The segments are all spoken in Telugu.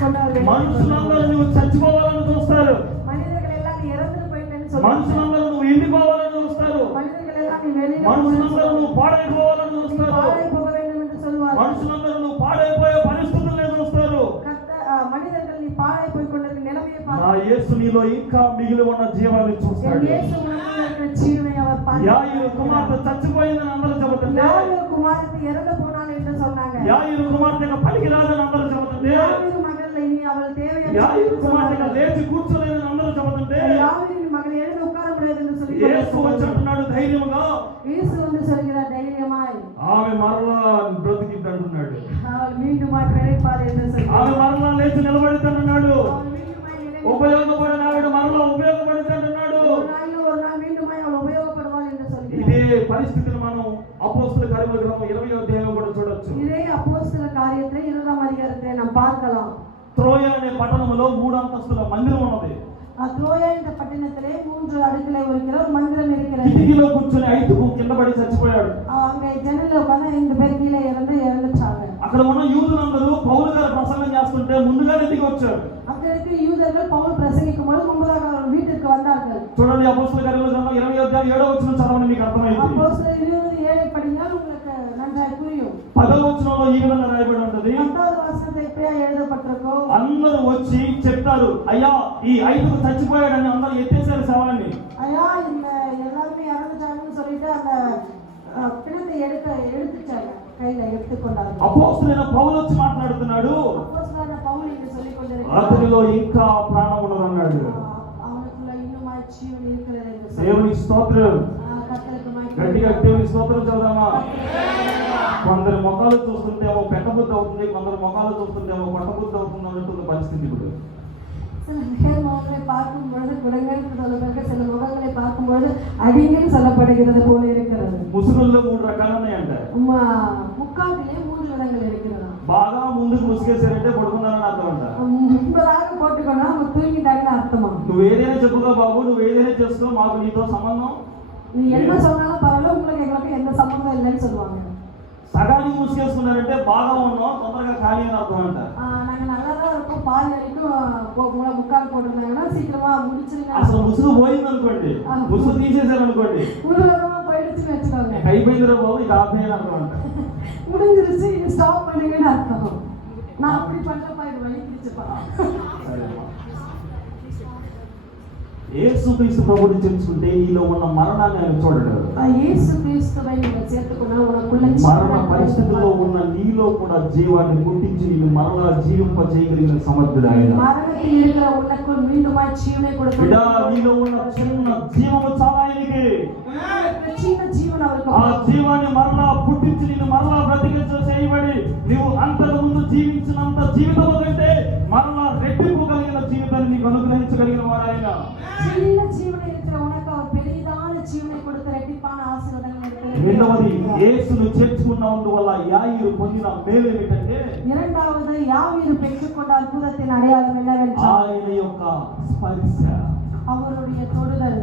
మనుషులందరూ నువ్వు చచ్చిపోవాలని చూస్తారు. మనుషులందరూ నువ్వు ఎండిపోవాలని చూస్తారు. మనుషులందరూ నువ్వు పాడైపోవాలని చూస్తారు. మనుషులందరూ నువ్వు పాడైపోయే పరిస్థితులనే చూస్తారు. నా యేసు నీలో ఇంకా మిగిలి ఉన్న జీవాన్ని చూస్తాడు. యాయిరు కుమార్తె చచ్చిపోయిందని అందరూ చెబుతుంటే, యాయిరు కుమార్తెగా పనికిరాదని అందరూ చెబుతుంటే, యాయిరు కుమార్తెగా లేచి కూర్చోలేదని అందరూ చెబుతుంటే, యేసు వచ్చంటున్నాడు ధైర్యంగా, ఆమె మరలా బ్రతికిద్దంటున్నాడు. ఆమె మరలా లేచి నిలబడిద్దంటున్నాడు. ఉపయోగపడిన ఆవిడ మరలా ఉపయోగపడిద్దంటున్నాడు. ఇదే పరిస్థితిని మనం అపోస్తల కార్యముల గ్రంథం 20వ అధ్యాయంలో కూడా చూడొచ్చు. ఇదే అపోస్తల కార్యத்தை 20ஆம் அதிகாரத்தை நாம் பார்க்கலாம். త్రోయ అనే పట్టణంలో 3 అంతస్తుల మందిరం ఉన్నది. ఆ త్రోయ என்ற పట్టణத்திலே 3 அடுக்குல இருக்கிற ஒரு மந்திரம் இருக்கிறது. కిటికీలో కూర్చొని 5 కింద పడి చచ్చిపోయాడు. அங்க ஜன்னல்ல உட்கார்ந்து 5 பேர் கீழே இறந்துட்டாங்க. అక్కడ ఉన్న యూదులందరూ పౌలు గారు ప్రసంగం చేస్తుంటే ముందుగానే దిగి వచ్చారు. అక్కడికి యూదులు పౌలు ప్రసంగిக்கும்போது முன்பதாக அவர் வீட்டுக்கு வந்தார்கள். చూడండి అపోస్తల కార్యముల గ్రంథం 20వ అధ్యాయం 7వ వచనం చదవండి, మీకు అర్థమైంది. అపోస్తల 20:7 படிங்க உங்களுக்கு நன்றாக புரியும். 10వ వచనంలో ఈ విధంగా రాయబడి ఉంటుంది. 10వ వచనంలో எப்படியா எழுதப்பட்டிருக்கோ, అందరూ వచ్చి చెప్తారు, అయ్యా ఈ 5 చచ్చిపోయాడని అందరూ ఎత్తేసారు శవాన్ని. అయ్యా எல்லாரும் இறந்துட்டாங்கன்னு சொல்லிட்டு அந்த பிணத்தை எடுத்துட்டாங்க, கையில எடுத்துకొన్నారు. అపోస్తలుడైన పౌలు వచ్చి మాట్లాడుతున్నాడు. అపోస్తలుడైన పౌలు ఇది சொல்லிக்கொண்டிருக்கிறார். అతనిలో ఇంకా ప్రాణం ఉన్నదన్నాడు. அவனுக்குள்ள இன்னும் జీవం இருக்கிறது என்று దేవునికి స్తోత్రం. గట్టిగా దేవునికి స్తోత్రం చదువుదామా. కొందరు ముఖాలు చూస్తుంటేమో పెట్టబుద్ధి అవుతుంది, కొందరు ముఖాలు చూస్తుంటేమో కొట్టబుద్ధి అవుతుంది అన్నట్టు పరిస్థితి ఇప్పుడు. சில முகங்களை பார்க்கும்பொழுது குடங்கள் சொல்லப்பட்ட சில முகங்களை பார்க்கும்பொழுது அடிங்கன்னு சொல்லப்படுகிறது போல இருக்கிறது. ముసుగుల్లో 3 రకాలు ఉన్నాయంట. ముక్కాటిலே 3 విధங்கள் இருக்கிறது. బాగా ముందుకు ముసుగేసారంటే పడుకున్నారని అర్థం అంట. ముప్పదాకా పోట్టుకున్నా తూங்கிட்டாங்கன்னு అర్థమా. నువ్వు ఏదైనా చెప్పుకో బాబు, నువ్వు ఏదైనా చేసుకో, మాకు నీతో సంబంధం. நீ என்ன சொன்னாலும் பரவாயில்ல, உங்களுக்கு எங்களுக்கு எந்த சம்பந்தம் இல்லைன்னு சொல்லுவாங்க. సగానికి ముసుగేసుకున్నారంటే బాగా ఉన్నాం, తొందరగా ఖాళీ అని అర్థం అంట. நாங்க நல்லதா இருக்கோம், பால் வரைக்கும் முக்கால் போட்டுருந்தாங்கன்னா சீக்கிரமா முடிச்சிருங்க. అసలు ముసుగు పోయింది అనుకోండి, ముసుగు తీసేసారు అనుకోండి, முழுவதுமா போயிடுச்சுன்னு வச்சுக்கோங்க, అయిపోయిందిరా బాబు ఇక ఆపేయని అర్థం అంట. முடிஞ்சிருச்சு, இது ஸ்டாப் பண்ணுங்கன்னு அர்த்தம். நான் அப்படி பண்ணப்பா, இது வழி பிடிச்சப்பா. యేసుక్రీస్తు ప్రభువుని తెలుసుకుంటే నీలో ఉన్న మరణాన్ని ఆయన చూడడు. యేసుక్రీస్తువై నువ్వు చేర్చుకున్నా ఉనకున్న మరణ పరిస్థితుల్లో ఉన్న నీలో కూడా జీవాన్ని పుట్టించి నిన్ను మరలా జీవింప చేయగలిగిన సమర్థుడు ఆయన. మరణத்தில் இருக்கிற உனக்கு மீண்டுமாய் ஜீவனை கொடுக்க. బిడ్డ, నీలో ఉన్న చిన్న జీవము చాలా ఆయనకి. చిన్న జీవన అవరికి ఆ జీవాన్ని మరలా పుట్టించి నిన్ను మరలా బ్రతికించ చేయబడి నీవు అంతకు ముందు జీవించినంత జీవితము కంటే మరలా రెట్టింపు కలిగిన జీవితాన్ని నీకు అనుగ్రహించగలిగిన వాడు ఆయన. చిన్న జీవన இருக்கிற உனக்கு அவர் பெரிதான జీవனை கொடுத்த రెట్టింపాன ఆశీర్వాదాన్ని ఇస్తారు. రెండవది, యేసును చేర్చుకున్నందువల్ల యాయిరు పొందిన మేలు ఏమిటంటే, இரண்டாவது யாவீரு பெற்றுக்கொண்ட அற்புதத்தின் அடையாளம் என்னவென்றால் ఆయన యొక్క స్పర్శ, அவருடைய தொடுதல்,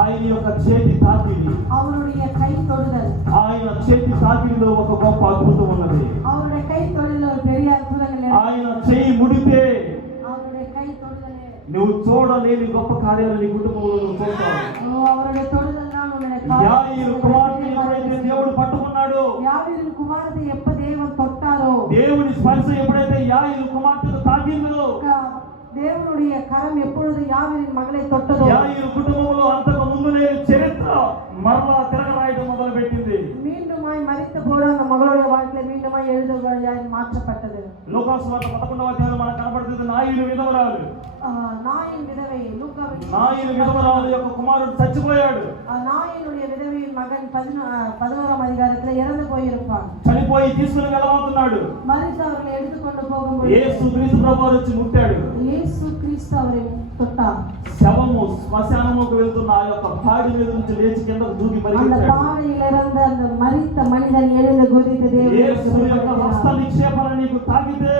ఆయన యొక్క చేతి తాకిడి, அவருடைய கை தொடுதல். ఆయన చేతి తాకిడిలో ఒక గొప్ప అద్భుతం ఉన్నది. அவருடைய கை தொடுதல் ஒரு பெரிய అద్భుతంగా. ఆయన చేయి ముడితే அவருடைய கை தொடுதலே నువ్వు చూడలేని గొప్ప కార్యాలు నీ కుటుంబంలో నువ్వు చూస్తావు. அவருடைய தொடுதல் தான் உன்னுடைய యాయిరు కుమార్తె ఎప్పుడైతే దేవుడు పట్టుకున్నాడు, யாவீரு కుమార్తె எப்ப தேவன் தொட்டாரோ, దేవుని స్పర్శ ఎప్పుడైతే యాయిరు కుమార్తెను తాకిందో, దేవునుடைய కరం எப்பொழுது யாவீரின் மகளை தொட்டதோ, యాయిరు కుటుంబంలో అంతకు ముందు లేని చరిత్ర మరలా తిరగరాయడం మొదలు పెట్టింది. மீண்டுமாய் மரித்த போது அந்த மகளுடைய வாழ்க்கையில மீண்டுமாய் எழுதுவாய் மாற்றப்பட்டது. లూకాసు వార్త 11వ అధ్యాయంలో మనకు కనబడుతుంది నాయను విధవరాలు. நாயின் விதவை నాయను విధవరాలు యొక్క కుమారుడు చచ్చిపోయాడు. நாயினுடைய விதவையின் மகன் 11ஆம் அதிகாரத்துல இறந்து போயிருப்பான். చనిపోయి తీసుకుని వెళ్ళబోతున్నాడు. மரித்து அவர்களை எடுத்துக்கொண்டு போகும்போது యేసుక్రీస్తు ప్రభువు వచ్చి ముట్టాడు. యేసుక్రీస్తు அவரை தொட்டார். శవము శ్మశానముకు వెళ్తున్న ఆ యొక్క పాడి మీద నుంచి లేచి కిందకు దూకి அந்த పరిగెత్తాడు. பாறையிலிருந்து அந்த மரித்த மனிதன் எழுந்து குதித்து தேவனுடைய యేసు యొక్క హస్త నిక్షేపణ నీకు తాకితే,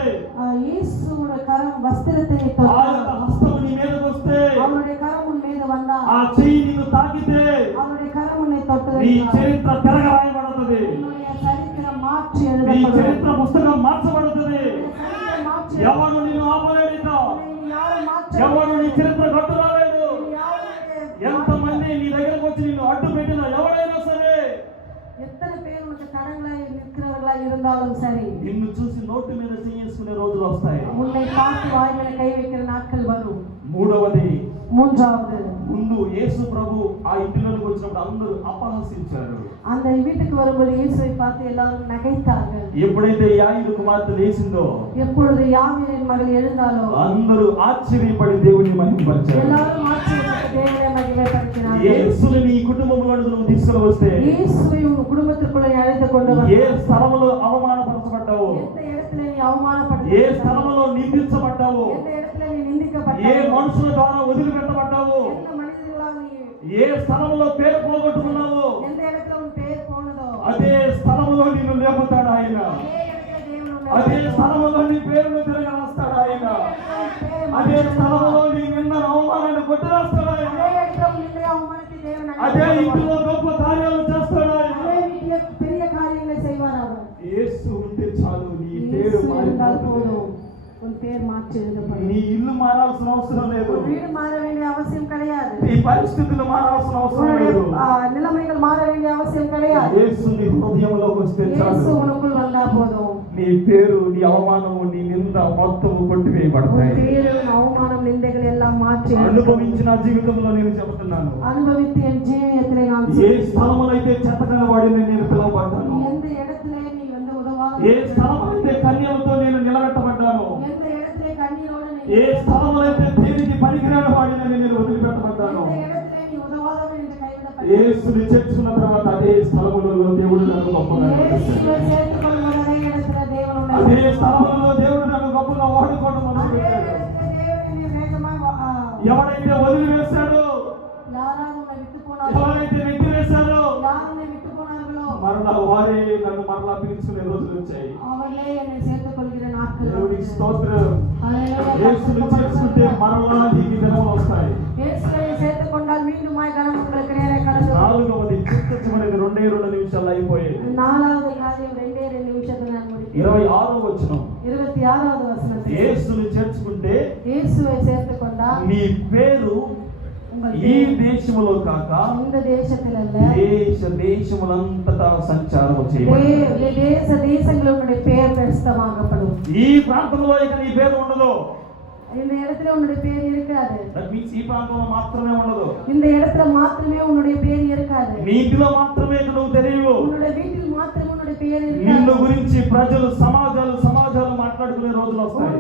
இயேசுவோட கரம் வஸ்திரத்தை ఆ தொட்டார். యొక్క హస్తము నీ మీదకు వస్తే, அவருடைய கரம் உன் மீது வந்தார். ఆ చెయ్యి నీకు తాకితే அவருடைய கரம் உன்னை தொட்டது. నీ చరిత్ర తిరగరాయబడుతుంది. உன்னுடைய சரித்திரம் மாற்றி నీ எழுதப்படும். చరిత్ర పుస్తకం మార్చబడుతుంది. சரித்திரம் மாற்றி ఎవరు ఎవరు నిన్ను ఆపలేడు ఇక. నిన్ను యారు మార్చలేరు. ఎవరు నీ చరిత్ర కట్టురాలేడు. నిన్ను యారు ఎంతమంది నీ దగ్గరకు వచ్చి నిన్ను అడ్డు పెట్టిన ఎవరైనా సరే, எத்தனை பேர் உனக்கு தடங்களாய் நிற்கிறவர்களாய் இருந்தாலும் சரி, నిన్ను చూసి నోటి మీద చేసుకునే రోజులు వస్తాయి. உன்னை பார்த்து வாய் மேல கை வைக்கிற நாட்கள் வரும். మూడవది, மூன்றாவது, ముందు యేసు ప్రభు ఆ ఇంటిలోకి వచ్చినప్పుడు అందరూ అపహసించారు. அந்த வீட்டுக்கு வரும்போது இயேசுவை பார்த்து எல்லாரும் நகைத்தார்கள். ఎప్పుడైతే యాయిరు కుమార్తె లేచిందో, எப்பொழுது யாவீரின் மகள் எழுந்தாலோ, అందరూ ఆశ్చర్యపడి దేవుని మహిమపరిచారు. எல்லாரும் ஆச்சரியப்பட்டு தேவனை மகிமைப்படுத்தினார்கள். యేసుని నీ కుటుంబంలో నువ్వు తీసుకొని వస్తే, இயேசுவை உன் குடும்பத்திற்குள்ளே அழைத்து கொண்டு ఏ வந்தார். స్థలంలో అవమానపరచబడ్డావో, எந்த இடத்துல நீ ఏ அவமானப்படுத்த, స్థలంలో నిందించబడ్డావో, எந்த இடத்துல நீ ఏ நிந்திக்கப்பட்ட, మనుషుల ద్వారా వదిలిపెట్టబడ్డావో, எந்த మనిషిలాగా நீ, ఏ స్థలంలో పేరు పోగొట్టుకున్నావో, எந்த இடத்துல உன் பேர் போனதோ, అదే స్థలంలో నిన్ను లేపుతాడు ఆయన. அதே இடத்துல தேவன் உன்னை అదే வைப்பார். స్థలంలో నీ పేరును తిరగరాస్తాడు ఆయన. అదే స్థలంలో నీ నిన్న అవమానాన్ని కొట్టిరాస్తాడు ఆయన. அதே இடத்துல உன் நிந்தையை அவமானத்தை தேவன் అదే அழிப்பார். ఇంటిలో గొప్ప కార్యాలు చేస్తాడు ఆయన. அதே வீட்டிலே பெரிய காரியங்களை செய்வார் அவர். యేసు ఉంటే చాలు, నీ పేరు இயேசு இருந்தால் మారిపోతుంది. போதும், உன் பேர் மாற்றி எழுதப்படும். నీ ఇల్లు మారాల్సిన అవసరం లేదు. உன் வீடு மாற வேண்டிய அவசியம் கிடையாது. నీ పరిస్థితులు మారాల్సిన అవసరం உன்னுடைய లేదు. நிலைமைகள் மாற வேண்டிய அவசியம் கிடையாது. యేసు నీ హృదయంలోకి వస్తే இயேசு చాలు, உனக்குள் வந்தா போதும். నీ పేరు, నీ అవమానము, నీ నింద మొత్తము உன் కొట్టివేయబడతాయి. பேரு, உன் அவமானம், நிந்தைகள் எல்லாம் மாற்றி అనుభవించిన జీవితంలో నేను చెబుతున్నాను, அனுபவித்து என் ஜீவியத்திலே நான் ఏ స్థలములైతే చెత్తకనవాడిని నేను పిలువబడ్డాను, எந்த இடத்திலே நீ வந்து உதவாத, ఏ స్థలమైతే కన్యలతో నేను నిలబెట్టబడ్డాను, எந்த இடத்திலே కన్నీరోடு நீ, ఏ స్థలములైతే దేనికి పనికిరాని వాడిని నేను వదిలిపెట్టబడ్డాను, எந்த இடத்திலே நீ உதவாதவன் என்று கைவிடப்பட்ட, యేసుని చేర్చుకున్న తర్వాత అదే స్థలములలో దేవుడు నన్ను గొప్పగా నడిపిస్తాడు. இயேசுவை சேர்த்துக்கொள்வது அதே இடத்திலே தேவன் உன்னை అదే స్థలములలో దేవుడు నన్ను గొప్పగా వాడుకోవడం அதே మొదలుపెట్టాడు. இடத்திலே தேவன் என்னை வேகமாய் ఎవరైతే వదిలివేశాడో, யாராவது உன்னை விட்டு போனாலும், ఎవరైతే నెట్టివేశాడో, யார் உன்னை விட்டு போனார்களோ, మరలా వారే నన్ను మరలా పిలుచుకునే రోజులు వచ్చాయి. அவர்களே என்னை சேர்த்துக் கொள்கிற நாட்கள் దేవునికి வரும். స్తోత్రం. హల్లెలూయా. యేసుని చేర్చుకుంటే మరలా నీకు దినములు వస్తాయి. இயேசுவை சேர்த்துக் கொண்டால் மீண்டுமாய் கனம் உங்களுக்கு நேரே கடந்து வரும். నాలుగవది, చిత్తచివరిది 2 నిమిషాలు అయిపోయాయి. நாலாவது காரியம் 2 நிமிஷத்துல நான் முடிக்கிறேன். 26వ వచనం, 26வது வசனத்தில், యేసుని చేర్చుకుంటే இயேசுவை சேர்த்துக் கொண்டால் నీ పేరు உங்கள் ఈ దేశములో కాక இந்த தேசத்தில் அல்ல, దేశములంతటా సంచారం చేయబడుతుంది. தேசங்களுடைய பெயர் பிரசித்தமாக்கப்படும். ఈ ప్రాంతంలో ఇక నీ పేరు ఉండదు. இந்த இடத்துல உன்னுடைய பேர் இருக்காது. దట్ మీన్స్ ఈ ప్రాంతంలో మాత్రమే ఉండదు. இந்த இடத்துல மாத்திரமே உன்னுடைய பேர் இருக்காது. నీ ఇంటిలో మాత్రమే ఇక నువ్వు తెలియవు. உன்னுடைய வீட்டில் மாத்திரமே உன்னுடைய பேர் నిన్ను இருக்காது. గురించి ప్రజలు సమాజాలు మాట్లాడుకునే రోజులు వస్తాయి.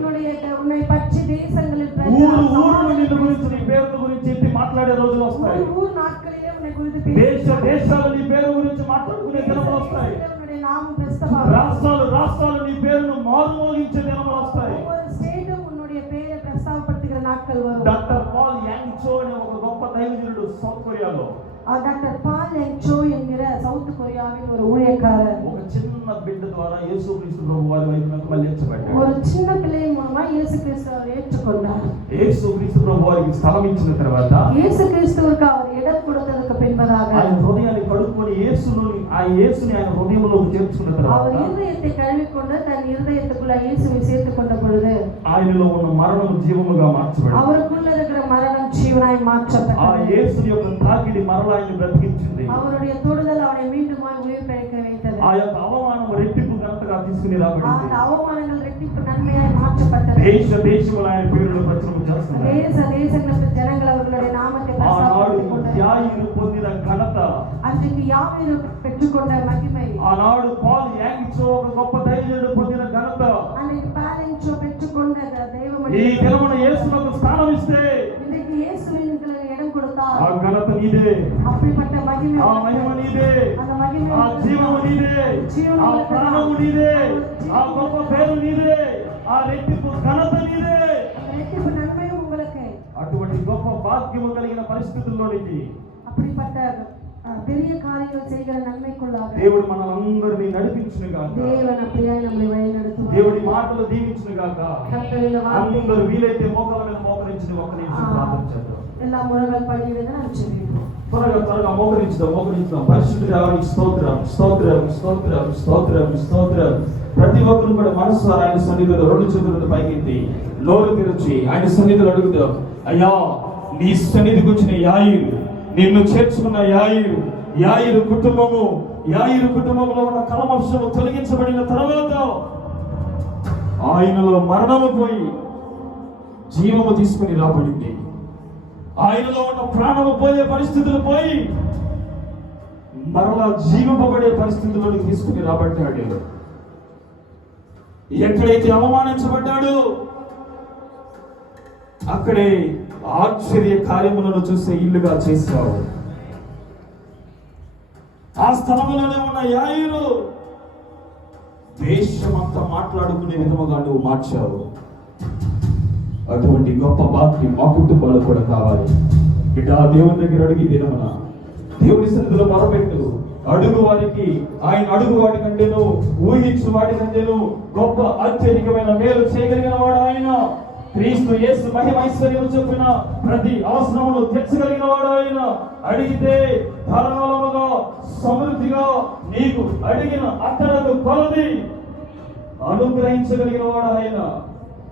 உன்னை பற்றி தேசங்களில் ఊరు నిన్ను గురించి, నీ పేరు గురించి ఎత్తి మాట్లాడే రోజులు వస్తాయి. ஊர் நாட்களிலே உன்னை குறித்து దేశాలు నీ పేరు గురించి మాట్లాడుకునే దినములు వస్తాయి. உன்னுடைய நாமம் பிரசித்தமாகும். రాష్ట్రాలు నీ పేరును మారుమోగించే దినములు వస్తాయి. ஒவ்வொரு ஸ்டேட்டும் உன்னுடைய பெயரை பிரஸ்தாபப்படுத்துகிற நாட்கள் வரும். డాక్టర్ పాల్ యాంగ్ చో అనే ఒక గొప్ప దైవజనుడు సౌత్ కొరియాలో, டாக்டர் பால் யங் சோ என்கிற சவுத் கொரியாவின் ஒரு ஊழியக்காரர் ఒక చిన్న బిడ్డ ద్వారా యేసుక్రీస్తు ప్రభు వారి వైపునకు మళ్ళించబడ్డాడు. ஒரு சின்ன பிள்ளை மூலமா இயேசு கிறிஸ்துவை ஏற்றுக்கொண்டார். యేసుక్రీస్తు ప్రభు వారికి స్థలం ఇచ్చిన తర్వాత இயேசு கிறிஸ்துவுக்கு அவர் இடம் கொடுத்ததற்கு பின்பதாக ఆయన హృదయాన్ని కడుక్కొని యేసుని ఆయన హృదయంలోకి చేర్చుకున్న அவர் తర్వాత இருதயத்தை கழுவிக்கொண்டு தன் இருதயத்துக்குள்ள இயேசுவை சேர்த்துக் கொண்ட பொழுது ఆయనలో ఉన్న మరణము జీవముగా మార్చబడింది. அவருக்குள்ள இருக்கிற மரணம் ஜீவனாய் ఆ மாற்றப்பட்டது. యేసుని యొక్క తాకిడి మరలా ఆయన బ్రతికించింది. அவருடைய தொடுதல் அவனை மீண்டுமாய் உயிர் பிழைக்க வைத்தது. ఆ యొక్క అవమానం రెట్టింపు గంటగా తీసుకుని రాబడింది. அந்த அவமானங்கள் ரெட்டிப்பு நன்மையாய் மாற்றப்பட்டது. దేశములు ఆయన పేరును ప్రచురణ చేస్తున్నారు. தேசங்களுக்கு ஜனங்கள் அவர்களுடைய நாமத்தை ఆనాడు பிரஸ்தாபித்துக் கொண்டனர். యాయిరు పొందిన ఘనత, அன்றைக்கு யாவீரு பெற்றுக்கொண்ட மகிமை, ఆనాడు పాల్ యాంగ్ చో ఒక గొప్ప దైవజనుడు పొందిన ఘనత, அன்றைக்கு பாலென்சோ பெற்றுக்கொண்ட தெய்வமணி, ఈ దినమున యేసునకు స్థానం ఇస్తే இன்றைக்கு இயேசுவினுக்கு இடம் கொடுத்தார். ఆ ఘనత నీదే, அப்படிப்பட்ட மகிமை, ఆ మహిమ నీదే, அந்த மகிமை, ఆ జీవము నీదే, ఆ ప్రాణము నీదే, ఆ గొప్ప పేరు నీదే, ఆ రెట్టింపు ఘనత నీదే. அந்த ரெட்டிப்பு நன்மையும் உங்களுக்கு. అటువంటి గొప్ప భాగ్యము కలిగిన పరిస్థితుల్లోనికి அப்படிப்பட்ட பெரிய காரியங்கள் செய்கிற நன்மைக்குள்ளாக దేవుడు మనలందరినీ నడిపించును గాక. தேவன் அப்படியே நம்மை வழி நடத்துவார். దేవుడి మాటలు దీవించును గాక. கர்த்தரின் வார்த்தை అందరూ వీలైతే మోకాళ్ళ మీద మోకరించి ఒక నిమిషం ప్రార్థన చేద్దాం. எல்லா முழங்கள் படிவிட நான் சொல்லிடுவோம். త్వరగా మోకరించుదాం. పరిశుద్ధ దేవానికి స్తోత్రం. ప్రతి ఒక్కరు కూడా మనసు ఆయన సన్నిధిలో రెండు చేతులను పైకెత్తి నోరు తెరిచి ఆయన సన్నిధిలో అడుగుదాం, అయ్యా నీ సన్నిధికి వచ్చిన యాయిరు, నిన్ను చేర్చుకున్న యాయిరు కుటుంబంలో ఉన్న కల్మషము తొలగించబడిన తర్వాత ఆయనలో మరణము పోయి జీవము తీసుకుని రాబడింది. ఆయనలో ఉన్న ప్రాణము పోయే పరిస్థితులు పోయి మరలా జీవింపబడే పరిస్థితుల్లోకి తీసుకుని రాబడ్డాడు. ఎక్కడైతే అవమానించబడ్డాడో అక్కడే ఆశ్చర్య కార్యములను చూసే ఇల్లుగా చేశావు. ఆ స్థలములోనే ఉన్న యాయిరు దేశమంతా మాట్లాడుకునే విధముగా నువ్వు మార్చావు. అటువంటి గొప్ప బాధ్యత మా కుటుంబాలు కూడా కావాలి. బిడ్డ దేవుని దగ్గర అడిగి దినమున దేవుని సన్నిధిలో మొరపెట్టు. అడుగు వారికి ఆయన అడుగు వాటి కంటేను ఊహించు వాటి కంటేను గొప్ప అత్యధికమైన మేలు చేయగలిగిన వాడు ఆయన. క్రీస్తు యేసు మహిమైశ్వర్యం చెప్పిన ప్రతి అవసరమును తీర్చగలిగిన వాడు ఆయన. అడిగితే ధారాళముగా సమృద్ధిగా నీకు అడిగిన అత్తరకు కొలది అనుగ్రహించగలిగిన వాడు ఆయన.